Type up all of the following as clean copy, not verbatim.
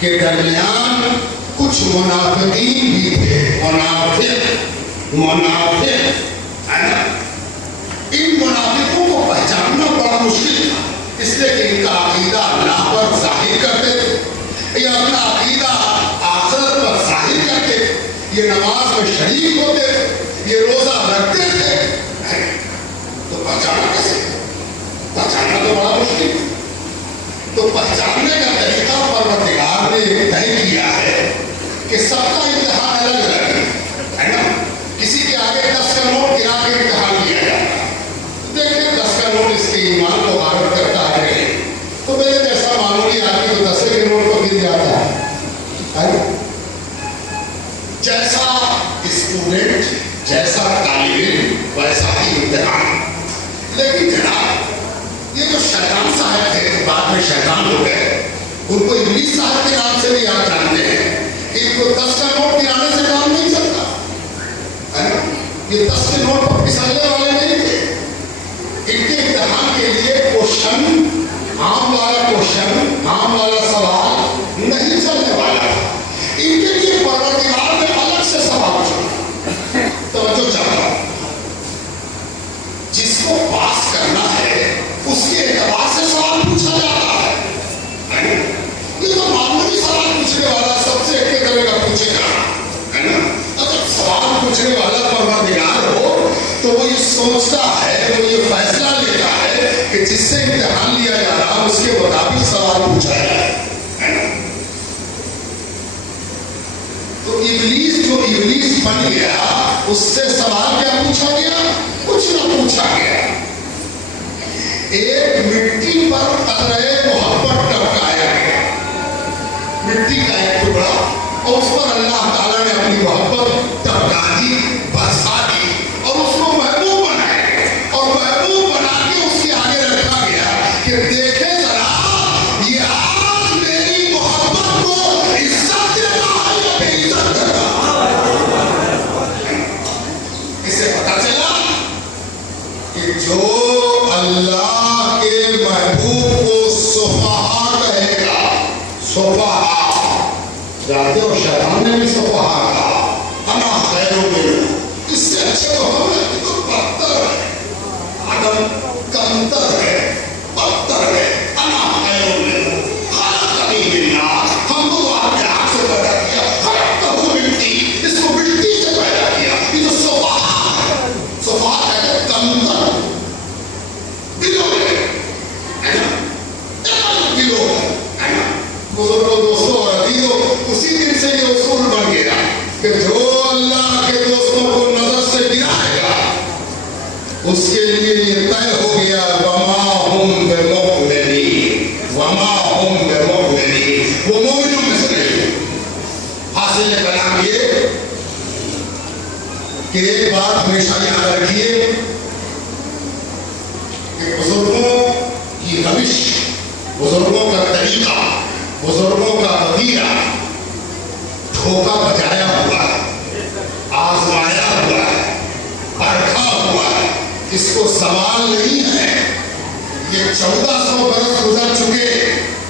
کے درمیان کچھ منافقین بھی تھے. منافق ہے نا. ان منافقوں کو پہچاننا بڑا مشکل تھا، اس لیے کہ ان کا عقیدہ اللہ پر ظاہر کرتے تھے، یہ اپنا عقیدہ آخرت پر ظاہر کرتے، یہ نماز میں شریک ہوتے، یہ روزہ رکھتے تھے. تو پہچانا کیسے؟ پہچاننا تو بڑا مشکل. تو پہچاننے کا طریقہ پروردگار نے طے کیا ہے کہ سب کا امتحان الگ الگ ہے نا. کسی کے آگے 10 کا نوٹ گرا کے امتحان لیا جاتا ہے. دیکھیں 10 کا نوٹ اس کے ایمان کو غالب کرتا ہے. تو میرے جیسا معمولی آدمی تو 10 کے نوٹ کو گر جاتا ہے. جیسا اسٹوڈنٹ، جیسا طالب علم، ویسا ہی امتحان. لیکن جناب یہ جو شیطان صاحب تھے، بعد میں شیطان ہو گئے، ان کو ابلیس صاحب کے نام سے بھی آپ جانتے ہیں. ان کو 10 کا نوٹ گرانے سے کام نہیں چلتا ہے نا. یہ 10 کے نوٹ پر پھسلنے والے نہیں تھے. ان کے امتحان کے لیے کوشچن، عام والا سوال نہیں چلنے والا تھا. ان کے لیے پروردگار نے الگ سے سوال چنا. توجہ چاہتا ہوں، جس کو پاس کرنا ہے اس کے اعتبار سے سوال پوچھا جاتا ہے. یہ تو معمولی سوال پوچھنے والا سب سے ایک طرح کا پوچھے گا ہے نا. اگر سوال پوچھنے والا پروردگار ہو تو وہ یہ سوچتا ہے، وہ یہ فیصلہ لیتا ہے کہ جس سے امتحان لیا جا رہا اس کے مطابق سوال پوچھا جائے. تو ابلیس بن گیا، اس سے سوال کیا پوچھا گیا؟ کچھ نہ پوچھا گیا. ایک مٹی پر قطرے محبت ٹپکایا گیا، مٹی کا ایک ٹکڑا، اور اس پر اللہ تعالیٰ نے اپنی محبت ٹپکا دی، برسا دی، اور اس کو محبوب بنایا. اور محبوب بنا کے اس کے آگے رکھا گیا کہ دیکھیں ذرا یہ آج میری محبت کو عزت دیتا ہے یا بے عزت کرتا ہے. اسے پتا چلا کہ جو اللہ کے محبوب کو صفحہ کہے گا، صفحہ جاتے ہو، شیطان نے بھی صفحہ کہا، انا خیر منہ، اس سے اچھے تو ہم ہیں، تو بدتر ہے، آدم کمتر ہے، بدتر ہے. انا خیر منہ خلقنی من نار، ہم کو آپ کے ہاتھ سے پیدا کیا، خلقتہ من طین، اس کو مٹی سے پیدا کیا. یہ جو صفحہ ہے، صفحہ ہے کمتر دلوں میں ہے نا، دلوں ہے نا. بزرگوں، دوستوں اور عزیزوں، اسی دن سے یہ اصول بن گیا کہ جو اللہ کے دوستوں کو نظر سے گرائے گا اس کے لیے یہ طے ہو گیا وما ہم بمؤمنین، وما ہم بمؤمنین، وہ مومنوں میں سے نہیں. حاصل کلام یہ کہ ایک بات ہمیشہ یاد رکھیے کہ بزرگوں کی روش، بزرگوں کا طریقہ، بزرگوں کا وطیرہ دھوکہ بجایا ہوا ہے، آزمایا ہوا ہے، پرکھا ہوا ہے. اس کو سوال نہیں ہے. یہ 1400 برس گزر چکے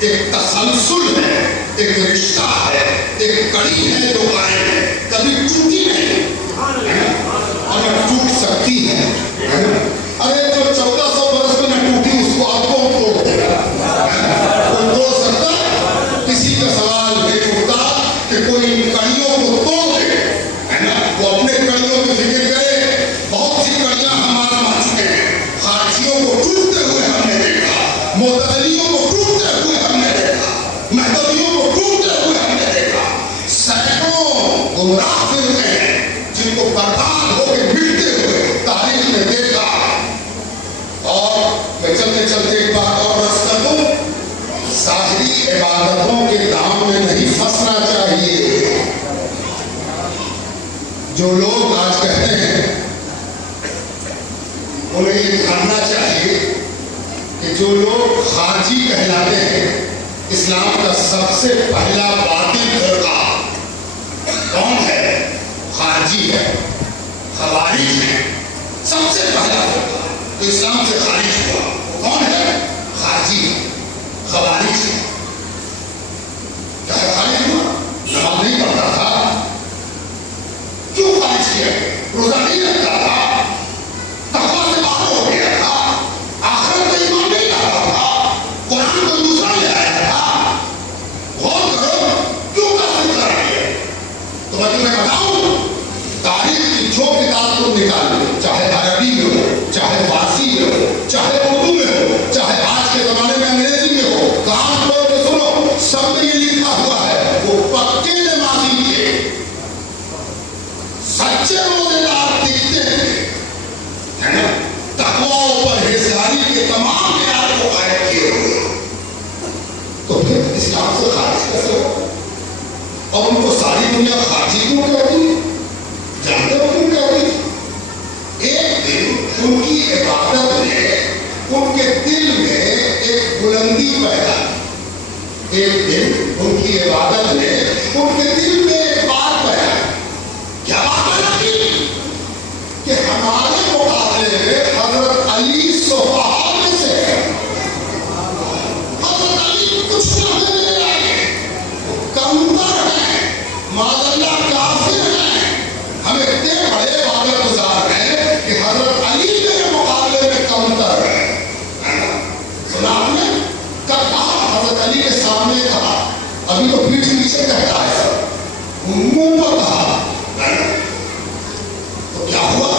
ایک تسلسل ہے، ایک رشتہ ہے، ایک کڑی ہے جو قائم ہے، کبھی ٹوٹی نہیں، اگر ٹوٹ سکتی ہے. ارے جو 1400 برس میں نہ ٹوٹی اس کو اب کون توڑ دے گا؟ کوئی توڑ سکتا ہے؟ کسی کا سوال نہیں اٹھتا کہ کوئی ان کڑیوں کو توڑ دے ہے نا. وہ اپنے کڑیوں کی فکر کرے. بہت سی کڑیاں ہم آزما چکے ہیں. خارجیوں کو ٹوٹتے ہوئے ہم نے دیکھا، معتزلیوں کو ٹوٹتے ہوئے ہم نے دیکھا، مہدویوں کو ٹوٹتے ہوئے ہم نے دیکھا. سینکڑوں گمراہ فرقے ہیں جن کو برباد ہو کے مٹتے ہوئے تاریخ نے دیکھا. اور میں چلتے چلتے ایک بات اور رس کر دوں، ظاہری عبادتوں کے دام میں نہیں پھنسنا چاہیے. جو لوگ آج کہتے ہیں انہیں یہ جاننا چاہیے کہ جو لوگ خارجی کہلاتے ہیں، اسلام کا سب سے پہلا باطل فرقہ کون ہے؟ خارجی ہے، خوارج ہے. سب سے پہلا فرقہ تو اسلام سے خارج ہوا کون ہے؟ خارجی ہے، خوارج ہے. اور ان کو ساری دنیا خارجی کیوں کہتی؟ جانتے ہو کیوں کہتی؟ ایک دن ان کی عبادت نے ان کے دل میں ایک بلندی پیدا کی. ایک دن ان کی عبادت نے ان کے دل میں ایک بات پیدا کی. کیا بات پیدا کی؟ کہ ہمارے مقابلے میں حضرت علی صفحہ میں سے ہے. حضرت علی کچھ نہیں آئے، کمتر ہیں، معاذ اللہ کافر ہیں. ہم اتنے بڑے عبادت گزار ہیں کہ حضرت علی کے مقابلے میں کمتر ہے. سنا آپ نے کب کہا؟ حضرت علی کے سامنے کہا. ابھی تو پیٹھ پیچھے کہتا ہے سب، منہ پر کہا. تو کیا ہوا؟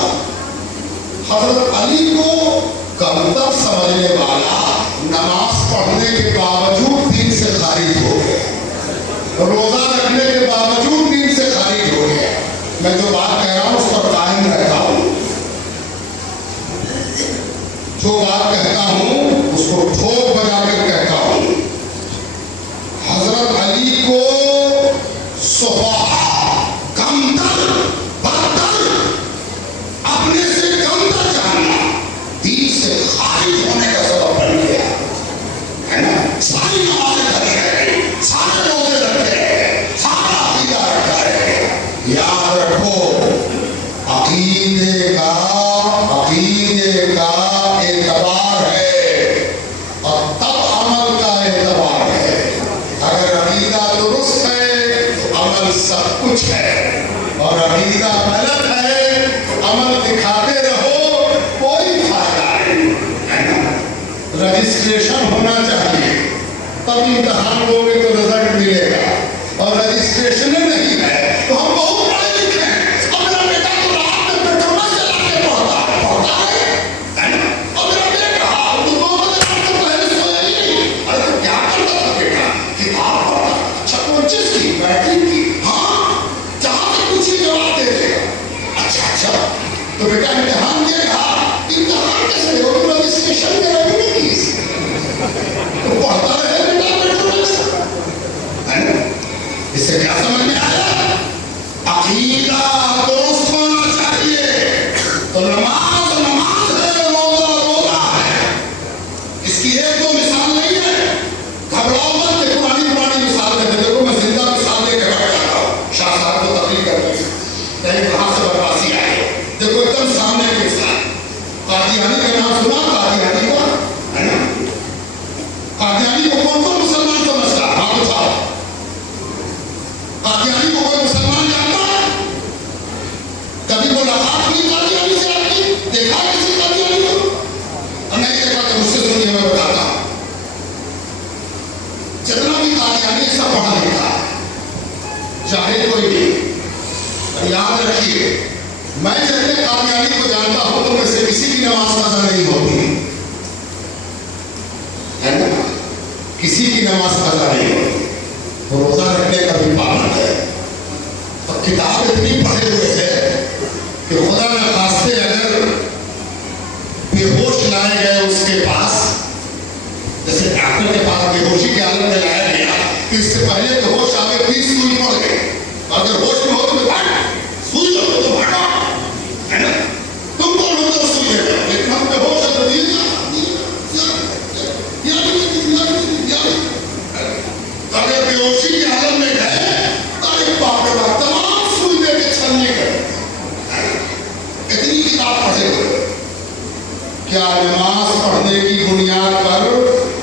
حضرت علی کو کمتر سمجھنے والا نماز پڑھنے کے باوجود دین سے خارج ہو گیا، روزہ رکھنے کے باوجود دین سے خارج ہو گیا. میں جو بات کہہ رہا ہوں اس پر قائم رہتا ہوں. جو بات کہتا ہوں اس کو ٹھوک بجا کر کہتا ہوں. حضرت علی کو صفحہ کمتر برتر اپنے سے کمتر جاننا دین سے خارج ہونے کا سبب بن گیا ہے نا. ساری نمازیں کر رہے ہیں، سارے روزے رکھ رہے ہیں، سارا عقیدہ رکھا ہے. یاد رکھو عقیدے کا اعتبار ہے اور تب عمل کا اعتبار ہے. اگر عقیدہ درست ہے تو عمل سب کچھ ہے، اور عقیدہ غلط ہے تو عمل دکھاتے رہو کوئی فائدہ نہیں ہے نا. رجسٹریشن ہونا چاہیے تب امتحان دو گے تو رزلٹ ملے گا، اور رجسٹریشن نہیں ہے تو ہم بہت پڑھے لکھے ہیں. اور میرا بیٹا تو رات میں پیٹرول چلا کے پڑھتا ہے نا. اور میرا بیٹا تو 2 بجے رات سے پہلے سویا ہی نہیں. ارے تو کیا کرتا تھا بیٹا؟ کتاب پڑھتا. اچھا کوچز کی میٹرک کی؟ ہاں، جہاں سے کچھ ہی جواب دے دے گا. اچھا تو بیٹا امتحان دے گا. امتحان کیسے ہو؟ تو رجسٹریشن میں رہی نہیں کی تو پڑھتا رہے بیٹا پیٹرول ہے نا. اس سے کیا سمجھ میں آیا؟ عقیدہ درست ہونا چاہیے. تو نماز ہے، روزہ ہے. اس کی ایک دو مثال نہیں ہے. گھبراؤ مت کہ پرانی مثال ہے. دیکھو میں زندہ مثال دے کے بیٹھ جاتا ہوں. شاہ صاحب کو تقریر کرتے ہیں کہیں کہاں سے برباسی آئے. دیکھو ایک دم سامنے کی مثال. قادیانی کا نام سنا؟ قادیانی کا ہے نا. قادیانی کو کون کون مسلمان سمجھتا؟ ہاں اٹھاؤ. قادیانی کو کوئی مسلمان جانتا ہے؟ کبھی ملاقات ہوئی قادیانی سے؟ آپ نے دیکھا کسی قادیانی کو؟ اور نہیں دیکھا تو مجھ سے سنیے، میں بتاتا ہوں. جتنا بھی قادیانی سب پڑھا لکھا ہے، چاہے کوئی نہیں. یاد رکھیے میں جتنے قادیانی کو جانتا ہوں تو میں سے کسی کی نماز قضا نہیں ہوتی ہے نا. کسی کی نماز قضا نہیں ہوتی. روزہ رکھنے کا بھی پابند ہے. اور کتاب اتنی پڑھے ہوئے ہے کہ خدا نہ خاصے اگر بے ہوش لائے گئے اس کے پاس، جیسے ڈاکٹر کے پاس بے ہوشی کے عالم میں لایا گیا تو اس سے پہلے کہ ہوش آگے 20 سوئی پڑ گئے. اگر ہوش میں ہو تو سوئی لو تو بھاگا ہے نا. تم کون ہو تو سوئی ہے، لیکن ہم بے ہوش ہے. اگر بے ہوشی کے عالم میں گئے تمام سوئی دے کے چھلنے گئے. اتنی کتاب پڑھے ہوئے. کیا نماز پڑھنے کی بنیاد پر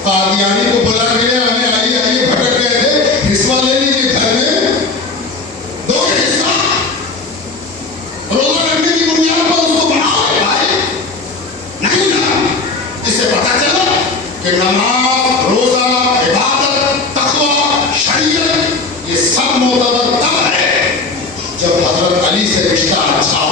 قادیانی کو بلا کے ہمیں آئیے بھٹک گئے تھے، حصہ لے لیجیے گھر میں دو حصہ. روزہ رکھنے کی بنیاد پر اس کو بناؤ بھائی نہیں نا. اس سے پتا چلا کہ نماز، روزہ، عبادت، تقویٰ، شریعت یہ سب معتبر تب ہے جب حضرت علی سے رشتہ اچھا